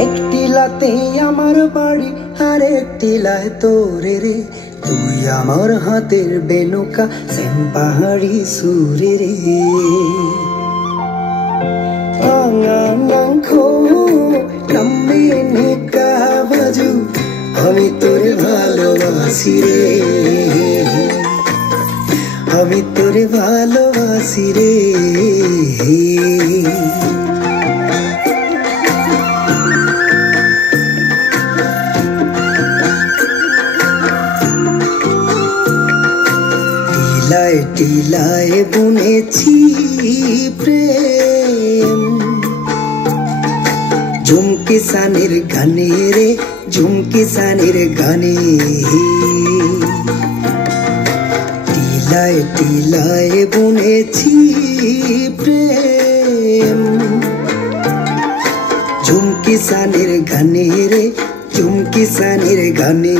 একটিলাতে আমার বাড়ি আর একটিলায় তোরে রে, তুই আমার হাতের বেনুকা শ্যাম পাহাড়ি সুরে রে। বাজু আমি তোরে ভালোবাসি রে, আমি তোরে ভালোবাসি রে। টিলায় টিলায় বুনেছি প্রেম, ঝুমকি সানের গানে রে, ঝুমকি সানের গানে। টিলায় টিলায় বুনেছি প্রেম, ঝুমকি সানের গানে রে, ঝুমকি সানের গানে।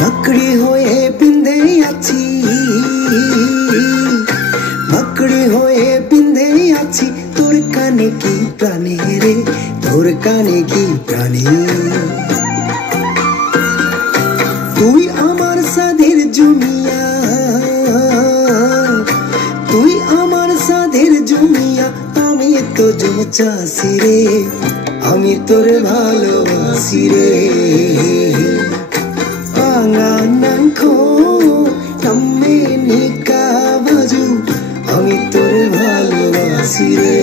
মাকড়ি হয়ে পিন্ধে আছি, মাকড়ি হয়ে পিন্ধে আছি তোর কানে কি প্রাণে রে, তোর কানে কি প্রাণে। তুই আমার সাধের জুমিয়া, তুই আমার সাধের জুমিয়া, আমি তো জমচাসি রে, আমি তোর ভালোবাসি রে। আমি তোর ভালোবাসি রে,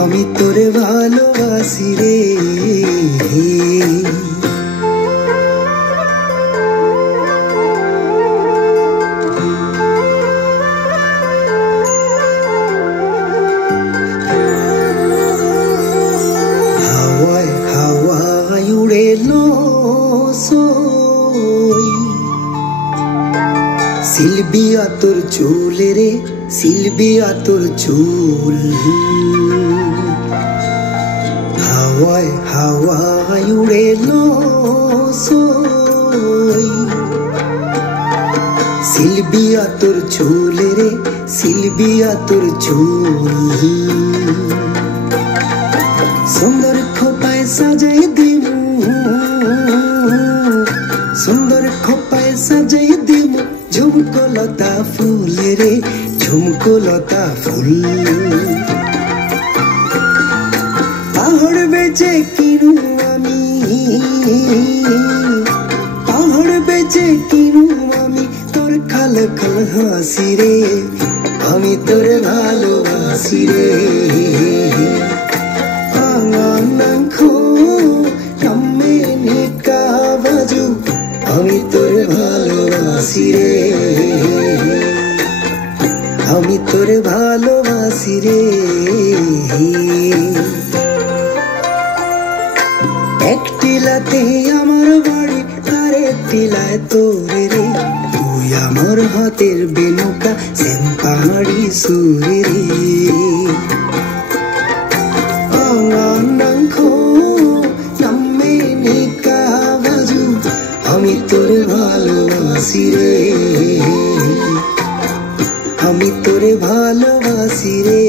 আমি তোর ভালোবাসি রে। হাওয়ায় হাওয়ায় উড়ে লো সই, সিলবিয়া তোর চুল রে, সিলবিয়া তোর চুল। হাওয়ায় হাওয়ায় উড়ে লো সই, সিলবিয়া তোর চুল রে, সিলবিয়া তোর চুল। সুন্দর খোপায় সাজাই দিমু, সুন্দর খোপায় সাজাই দিমু ঝুমকো লতা ফুল রে, ঝুমকো লতা ফুল। পাহাড় বেচে কিনু আমি, পাহাড় বেচে কিনু আমি তোর খাল খাল হাসি রে, আমি তোর ভালোবাসি রে। আমি তোর ভালোবাসি রে, আমি তোর ভালোবাসি রে। একটিলাতে আমার বাড়ি আর একটিলায় তোরে রে, তুই আমার হাতের বেনুকা শ্যাম পাহাড়ি সুরে রে। আমি তোর ভালোবাসি রে, আমি তোর ভালোবাসি রে।